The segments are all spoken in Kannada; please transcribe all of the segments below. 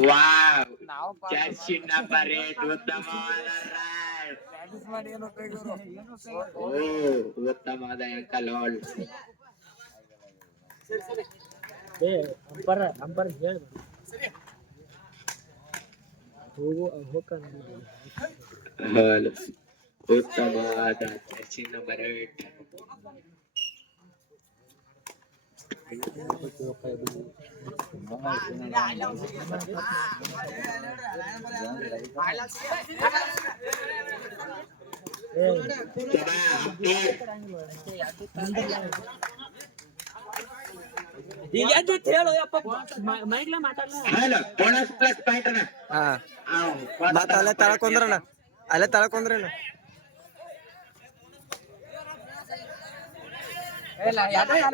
ವಾವ್. ನಂಬರ್ ಏಟ್ ಉತ್ತಮವಾದ ಓ ಉತ್ತಮವಾದ ಅಂಕಲ್ ಏ ಅಂಪರ್ ಅಂಪರ್ ಹೇಳಿ. ಹೋಗು ಹೋಗ್ಕ ಉತ್ತಮವಾದ ಜಾಸ್ತಿ ನಂಬರ್ ಮತ್ತ ಅಲ್ಲೇ ತಳಕೊಂದ್ರನ ಅಲ್ಲೇ ತಳಕೊಂದ್ರನ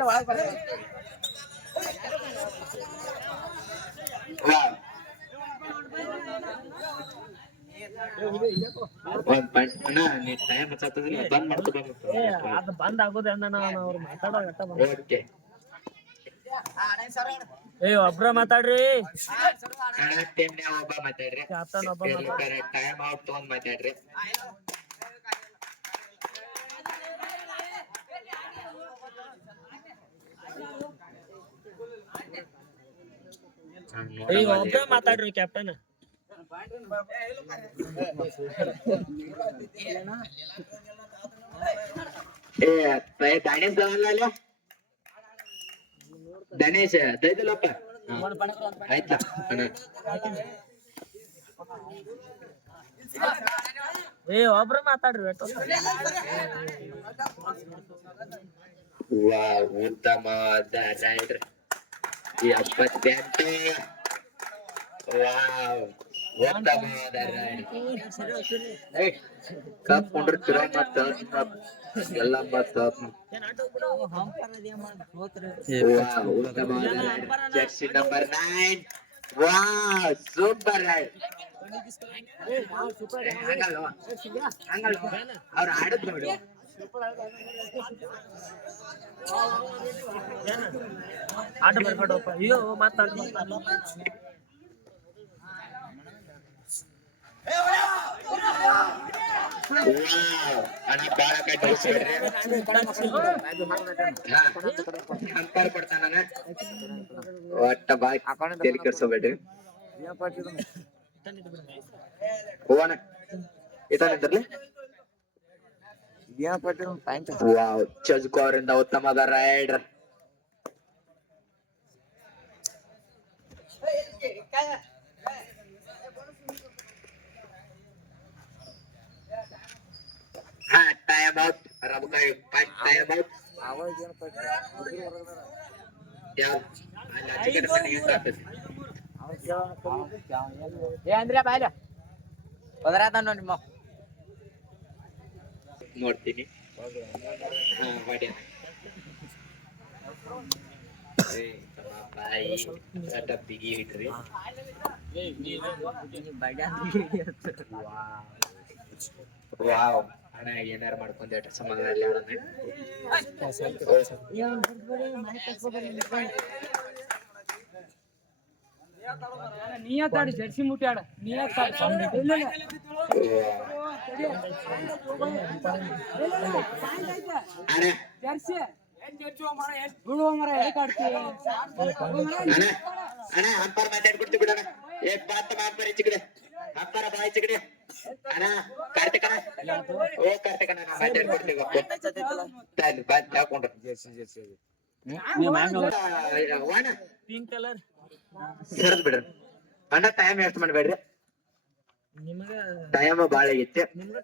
ವಾವ್ ಒಂದ್ ಪಾಯಿಂಟ್ ಅಣ್ಣ ನೀ ಟೈಮ್ ಬಂದ್ ಮಾಡ್ಕೊ ಏ ಅದು ಬಂದ್ ಆಗೋದೇ ಅಣ್ಣ ನಾನು ಅವ್ರು ಮಾತಾಡೋ ಅಟ್ಟ ಬಂದ ಓಕೆ ಏ ಒಬ್ರ ಮಾತಾಡ್ರಿ. ಅಣ್ಣ ಟೀಮ್ ಒಬ್ಬ ಮಾತಾಡ್ರಿ. ಟೈಮ್ ಔಟ್ ತಗೊಂಡ್ ಮಾತಾಡ್ರಿ. ಒಬ್ರು ಮಾತಾಡ್ರಿ ಕ್ಯಾಪ್ಟನ್ ಗಣೇಶ್ ದವಲ್ಲ ಗಣೇಶ್ ದೈದಲ್ಲಪ್ಪ ಆಯ್ತಾ ಏ ಒಬ್ರ ಮಾತಾಡ್ರಿ ಒಟ್ಟು. ವಾ ಎಪ್ಪತ್ತೆಂಟು ಕಪ್ ಕೊಂಡಿರ್ತೀರ ಮತ್ತ ಎಲ್ಲ ಮತ್ತ jersey number nine wow super ಹಂಗಲ್ವಾ ಹಂಗಲ್ವಾ ಅವ್ರು ಆಡದ್ ನೋಡಿ? ಆಟ ಬರ್ಬೇಡಪ್ಪ ಅಯ್ಯೋ, ಮಾತಾಡ್ ಮಾತಾಡ್. ವಾವ್ ಅಣ್ಣ ಬಾಳ ಕಟ್ಟಿ ಅಂಪರ್ ಕೊಡ್ತಾನ ಒಟ್ಟ ಬಾಯ್ ತಲೆ ಕೆಡ್ಸೋಬೇಡ್ರಿ ಹೋಗೋಣ ಇತಾನಿದ್ರಲಿ ವಾವ್ ಚಜ್ಕೋ ಅವರಿಂದ ಉತ್ತಮವಾದ ರೈಡರ್ ಹಾ ಟೈಮ್ ಔಟ್ ರಬಕಾಯಿ ಟೈಮ್ ಔಟ್ ಯಾವ ಅಲ್ಲಿ ಆಚೆ ಕಡೆ ಸರಿ use ಆಗ್ತದೆ. ಏ ಅಂದ್ರೆ ಬಾಯ್ಲ ಹೋದ್ರಾತ ನೋಡಿ ನಿಮ್ಮ ನೋಡ್ತೀನಿ ಹಾ ಮಾಡಿ ಏ, ತಮ್ಮ ಬಾಯಿ ಅಟ ಬಿಗಿ ಇಟ್ರಿ ವಾವ್. ಅಣ್ಣ ಏನಾರ ಮಾಡ್ಕೊಂಡ್ ಸಮಾಧಾನ ನೀಯತ್ತಾಡಿ ಜರ್ಸಿ ಮುಟ್ಟಾಡ ನೀಯತ್ತಾಡಿ ಅಣ್ಣ ಜರ್ಸಿ ಬಿಡುವ ಮರ ಅಂಪರ್ ಮಾತಾಡ್ಕೊಡ್ತೀವಿ ಬಿಡಣ ಏ ಪಾತ ಅಂಪರ್ ಈಚೆ ಕಡೆ ಅಂಪರ ಬಾ ಈಚೆ ಕಡೆ ಅಣ್ಣ ಕಾರ್ತಿಕ್ ಅಣ್ಣ ಓ ಕಾರ್ತಿಕ್ ಅಣ್ಣ ನಾ ತಾಲಿ ಬಾ ಹಾಕೊಂಡ್ರು ಪಿಂಕ್ ಕಲರ್ ಸರದ್ ಬಿಡ್ರಿ. ಅಣ್ಣ ಟೈಮ್ ವೇಸ್ಟ್ ಮಾಡ್ಬೇಡ್ರಿ ನಿಮಗ ಟೈಮ್ ಬಾಳ ಆಗೈತಿ. ನಿಮ್ಗ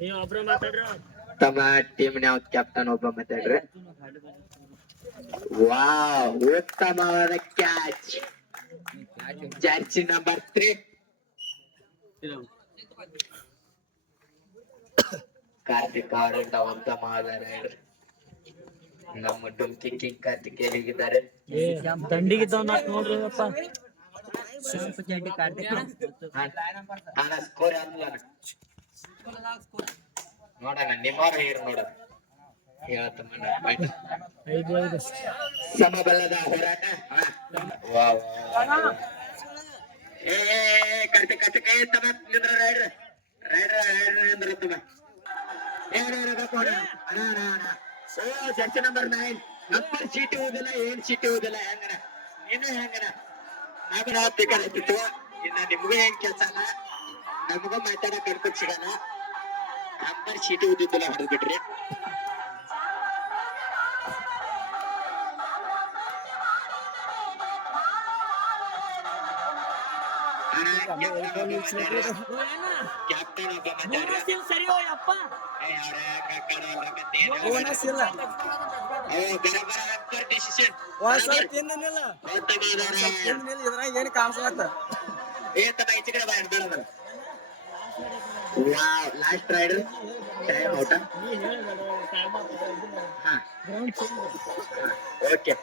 ನೀವು ಒಬ್ರ ಮಾತಾಡ್ರ ತಮ್ಮ ಟೀಮ್ ನ್ಯಾವ ಕ್ಯಾಪ್ಟನ್ ಒಬ್ಬ ಮಾತಾಡ್ರಿ. ವಾವ್ ಉತ್ತಮವಾದ catch jersey number three Karthik ಅವರಿಂದ ಉತ್ತಮವಾದ ರೈಡರ್ ನಮ್ಮ ಡುಮ್ಕಿ ಕಿಂಗ್ ಕಾರ್ತಿಕ್ ಎಲ್ಲಿಗಿದ್ದಾರೆ ಏ ದಂಡಿಗಿದ್ದವ್ ನಾಕ್ ನೋಡ್ರಿ ಅಪ್ಪ ಅಣ್ಣ. ಸ್ಕೋರ್ ನೋಡೋಣ. ನಿಮ್ಮವ್ರ ಹೇರ್ ನೋಡೋಣ. ಸಮಬಲದ ಹೋರಾಟ. ಏ ಏ, ಏ, ಕಟ್ಟಿ ಕಟ್ಟಿ ಕೈ ತಮ್ಮ ನಿಂದ್ರ ರೈಡ್ರ ರೈಡ್ರ ರೈಡ್ರ ನಿಂದ್ರ ತಮ್ಮ ಓ ಜಡ್ಜ್ ನಂಬರ್ ನೈನ್ ನಂಬರ್ ಚೀಟಿ ಹೋದಿಲ್ಲ ಏನ್ ಚೀಟಿ ಹೋದಿಲ್ಲ ಹೆಂಗನ? ನೀನು ಹೆಂಗನ? ನಮಗ ಬೇಕಾಗಿತ್ತು ಇನ್ನ ನಿಮ್ಗೂ ಏನ್ ಕೆಲ್ಸ ಅಲ್ಲ? ನಮಗೂ ಮಾತಾಡಕ್ ಅನ್ಕೊಂಡ್ ಸಿಗಲ್ಲ ನಂಬರ್ ಚೀಟಿ ಉದ್ದಿದ್ದಿಲ್ಲ ಹೊಡೆದ್ ಏನ್ ಕಾಣಿಸ್ಲತ್ತ ಏ ತಮ್ಮ ಈಚೆ ಕಡೆ ಬಾಯ್ ಬೇಡ ಬೇಡ wow last raider time out ಹಾ ಓಕೆ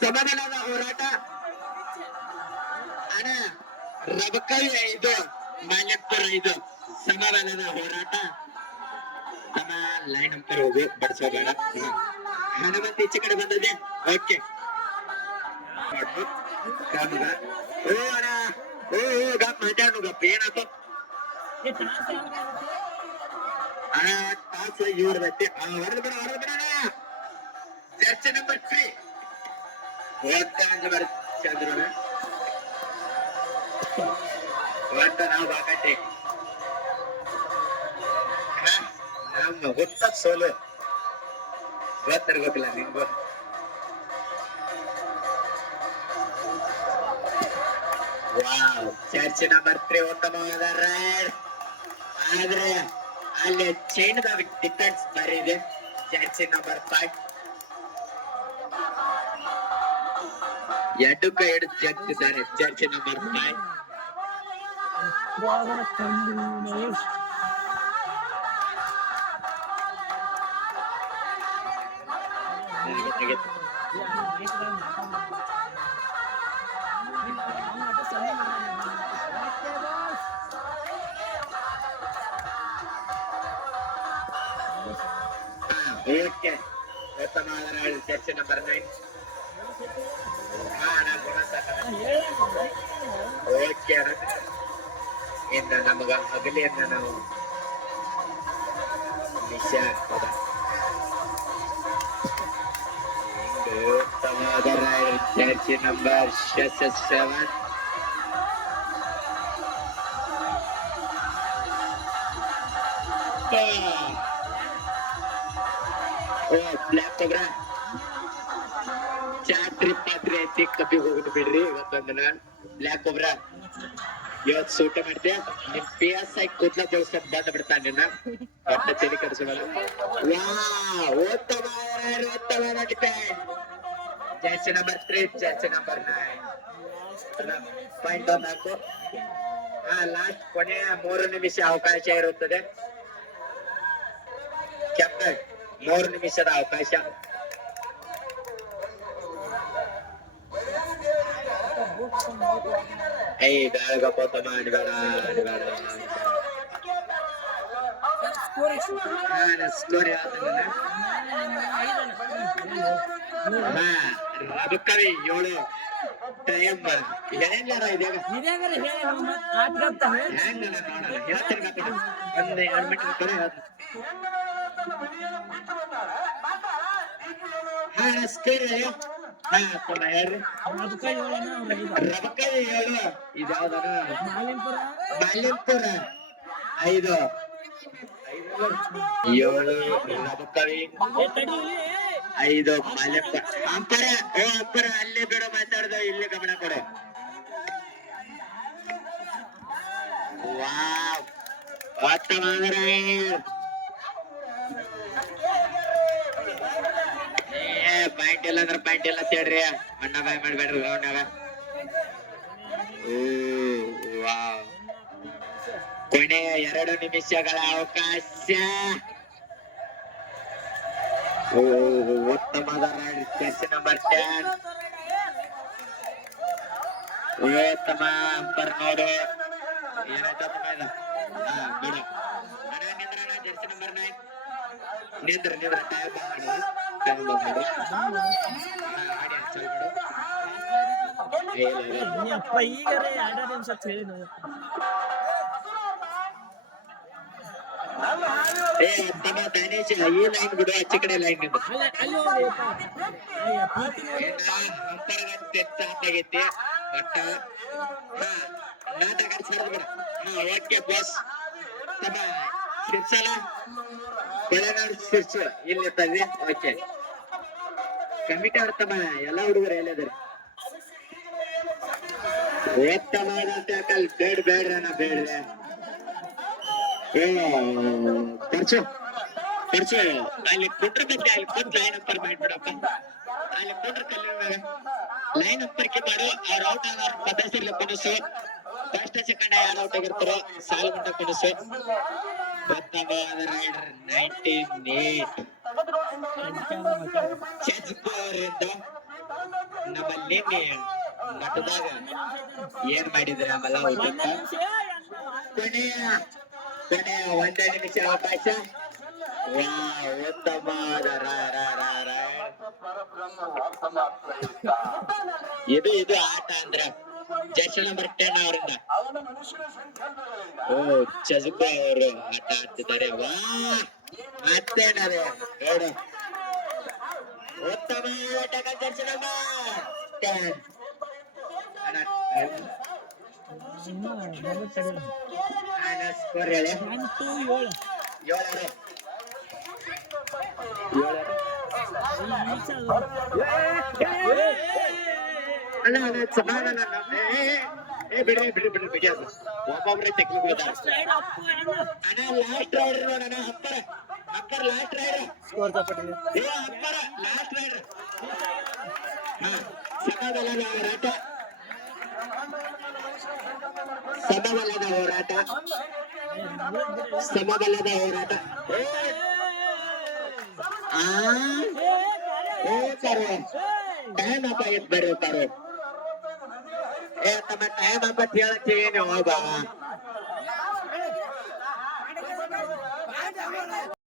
ಸಮಾಧಾನದ ಹೋರಾಟ ಅಣ್ಣ ರಬಕವಿ ಇದು ಮಾನ್ಯಪ್ಪರ ಇದು ಸಮಾಧಾನದ ಹೋರಾಟ ತಮ್ಮ ಲೈನ್ ಅಂಪರ್ ಹೋಗಿ ಬಡಿಸೋಬೇಡ ಹನುಮಂತ ಈಚೆ ಕಡೆ ಬಂದದೆ ಓಕೆ ಓ ಅಣ್ಣ ಓ ಗಪ್ ಮಾತಾಡು ಗಪ್ ಏನಪ್ಪ ಅಣ್ಣ ಟಾಸ್ ಇವ್ರದೈತಿ ಹೊರದು ಬಿಡ ಹೊರದು ಬಿಡ ಓದ್ತಾ ಅಂತ ಬರ್ ಚಂದ್ರನ ಒಟ್ಟ ನಾವು ಬಾಕಟ್ಟೆ ನಮ್ಮ ಹುಟ್ಟ ಸೋಲು ಗೊತ್ತಿರ್ಬೇಕಿಲ್ಲ ನಿಂಗು ವಾವ್ ಚರ್ಚೆ ನಂಬರ್ ತ್ರೀ ಉತ್ತಮವಾದ ರೈಡ್ ಆದ್ರೆ ಅಲ್ಲಿ ಚೈನ್ದ ಟಿಕೆಟ್ಸ್ ಬರಿದೆ ಜರ್ಸಿ ನಂಬರ್ ಫೈವ್ ಎರಡು ಕೈ ಹಿಡಿದು ಜಗ್ತಿದ್ದಾರೆ ಜರ್ಸಿ ನಂಬರ್ ಫೈವ್ ಓಕೆ ಉತ್ತಮವಾದ ರೈಡ್ ಜರ್ಸಿ ನಂಬರ್ ನೈನ್ ಹಾ ನಾ ಗುಣ ಓಕೆ ಇನ್ನು ನಮಗ ಹಗಲಿಯನ್ನ ನಾವು ನಿಶ ಆಗ್ತದ ಹಿಂಗೆ ಉತ್ತಮವಾದ ರೈಡ್ ಜರ್ಸಿ ನಂಬರ್ ಸೆವೆನ್ ಓ ಬ್ಲ್ಯಾಕ್ ಕೊಬ್ರಾ ಚಾತ್ರಿ ಪಾತ್ರಿ ತಪ್ಪಿ ಕಪ್ಪಿ ಹೋಗುದು ಬಿಡ್ರಿ. ಇವತ್ತೊಂದಿನ ನಾನ್ ಬ್ಲ್ಯಾಕ್ ಓಬ್ರಾ ಇವತ್ ಸೂಟ ಮಾಡ್ತೀಯ? ನಿಮ್ ಪಿ ಎಸ್ ಐ ಕೂತ್ಲ ಬೆಳೆಸಕ್ ಬಂದ್ ಬಿಡ್ತಾನ ನಿನ್ನ. ಒಟ್ಟ ತಲೆ ಕಡಿಸೋಣ ಜರ್ಸಿ ನಂಬರ್ ತ್ರೀ ಜಾಸ್ತಿ ನಂಬರ್ ನೈನ್ ಪಾಯಿಂಟ್ ಒಂದ್ ನಾಲ್ಕು ಹಾ ಲಾಸ್ಟ್ ಕೊನೆಯ ಮೂರು ನಿಮಿಷ ಅವಕಾಶ ಇರುತ್ತದೆ. ಕ್ಯಾಪ್ಟನ್ ಮೂರು ನಿಮಿಷದ ಅವಕಾಶ. ಏಯ್ ಬೇಡಗಪ್ಪ ತಮ್ಮ ಅನ್ಬೇಡ ಅನ್ಬೇಡ ಸ್ಟೋರಿ ರಬಕವಿ ಏಳು. ಟೈಮ್. ಹೆಂಗ ನೋಡಲ್ಲ ಹೇಳ್ತೀನಿ ಒಂದು ಎರಡು ಮಿನಿಟ್ ಇರ್ತಾರೆ ಹಾ ಸ್ಟೋರಿ ರಬಕವಿ ಏಳು. ಇದ್ಯಾವ್ದಾರ ಮಾಲಿನ್ಪುರ ಐದು. ಏಳು. ರಬಕವಿ ಏ ಐದು ಮಾಲ್ಯಪ್ಪ ಅಂಪರ ಓ ಅಂಪರ, ಅಲ್ಲೇ ಬೇಡ, ಮಾತಾಡ್ದ, ಇಲ್ಲಿ ಗಮನ ಕೊಡು. ವಾವ್. ಉತ್ತಮವಾದ ಏ ಪಾಯಿಂಟ್ ಇಲ್ಲ ಅಂದ್ರೆ ಪಾಯಿಂಟ್ ಇಲ್ಲ ತೇಡ್ರಿ ಅಣ್ಣ ಬಾಯ್ ಮಾಡ್ಬೇಡ್ರಿ ಗ್ರೌಂಡ್ನಾಗ ಕೊನೆಯ ಎರಡು ನಿಮಿಷಗಳ ಅವಕಾಶ. ಓ ಉತ್ತಮ ರೈಡ್ ಜರ್ಸಿ ನಂಬರ್ ಟೆನ್ ಉತ್ತಮ ಅಂಪರ್ ನೋಡು. ಏನಾಯ್ತು ಬಿಡು. ನಿಂದ್ರಣ್ಣ ಜರ್ಸಿ ನಂಬರ್ ನೈನ್ ನಿಂದ್ರ ನಿಂದ್ರ ಟೈಮ್ ಮಾಡು ಅಪ್ಪ ನಿಮಿಷ ಹೇಳಿ ಈ ಲೈನ್ ಬಿಡು ಆಚೆ ಕಡೆ ಲೈನ್ ಒಟ್ಟ ಹಾ ನಾಟಕ ಸರ್ದ್ ಬಿಡ. ಹಾ ಓಕೆ ಬಾಸ್ ತಮ್ಮ ಸಿರ್ಸಲ ಕೊಳೆನಾಡು ಸಿರ್ಸು ಇಲ್ಲಿ ತಂದೆ ಓಕೆ ಕಮಿಟಿ ಅವ್ರ ತಮ್ಮ, ಎಲ್ಲ ಹುಡುಗರು ಟ್ಯಾಕಲ್ ಬೇಡ ಬೇಡ್ರಣ್ಣ ಬೇಡ್ರೆ. ಖರ್ಚು ಖರ್ಚು ಅಲ್ಲಿ ಕುಂಡ್ರ ಬಗ್ಗೆ ಅಲ್ಲಿ ಕುಂತ್ ಲೈನ್ ಅಪ್ಪರ್ ಮಾಡ್ಬಿಡಪ್ಪ ಅಲ್ಲಿ ಕುಂಡ್ರ ಕಲ್ಲಿನ ಲೈನ್ ನಂಬರ್ಗೆ ಮಾಡು, ಅವ್ರ ಔಟ್ ಆಗೋರ್ ಪದಸಿರ್ಲಿ ಕೊನಸು ಫಸ್ಟ್ ಸೆಕೆಂಡ್ ಯಾರು ಔಟ್ ಆಗಿರ್ತಾರೋ, ಸಾಲು ಮಟ್ಟ ಕೊನಸು ಉತ್ತಮವಾದ ರೈಡರ್ ನೈನ್ಟೀನ್ ಏಟ್ ಚಜ್ಕು ಅವರಿಂದ ನಮ್ಮ ನಿನ್ನೆ ಮಠದಾಗ ಏನ್ ಮಾಡಿದ್ರ ಕೊನೆಯ ಕೊನೆಯ ಒಂದೇ ನಿಮಿಷ ಅವಕಾಶ. ಇದು ಇದು ಆಟ ಅಂದ್ರ. ಜರ್ಸಿ ನಂಬರ್ ಟೆನ್ ಅವರಿಂದ ಓ ಚಜುಕ ಅವರು ಆಟ ಆಡ್ತಿದ್ದಾರೆ ವಾ ಮತ್ತೇನದು ನೋಡು ಉತ್ತಮವಾದ ಆಟಗಾರ ಜರ್ಸಿ ನಂಬರ್ ಟೆನ್ ಸ್ಕೋರ್ ಹೇಳಿ ಎಂಟು ಏಳು ಏಳು ಅಲ್ಲ ಸಮಾಧಾನ ಏ, ಬಿಡ್ರಿ ಬಿಡ್ರಿ ಬಿಡ್ರಿ ಬಿಡಿ ಅದು ಒಬ್ಬೊಬ್ರೆ ತೆಗ್ದು ಬಿಡ್ತಾರೆ ಅಣ್ಣ ಲಾಸ್ಟ್ ರೈಡರ್ ನೋಡಣ ಹಪ್ಪರ ಅಕ್ಕರ್ ಲಾಸ್ಟ್ ರೈಡರ್ ಸ್ಕೋರ್ ತಪ್ಪಿಟ್ಟಿದೆ ಏ ಹಪ್ಪರ ಲಾಸ್ಟ್ ರೈಡರ್ ಹಾ ಸಮಬಲದ ಹೋರಾಟ ಸಮಬಲದ ಹೋರಾಟ ಸಮಬಲದ ಹೋರಾಟ ಆ ಓ ಕರೋ ಟೈಮ್ ಅಪ್ಪ ಎತ್ ಕರೋ ಕರು ಏ ತಮ್ಮ ಟೈಮ್ ಅಪ್ಪ ಹೇಳತ್ತೀನಿ ಹೋಗ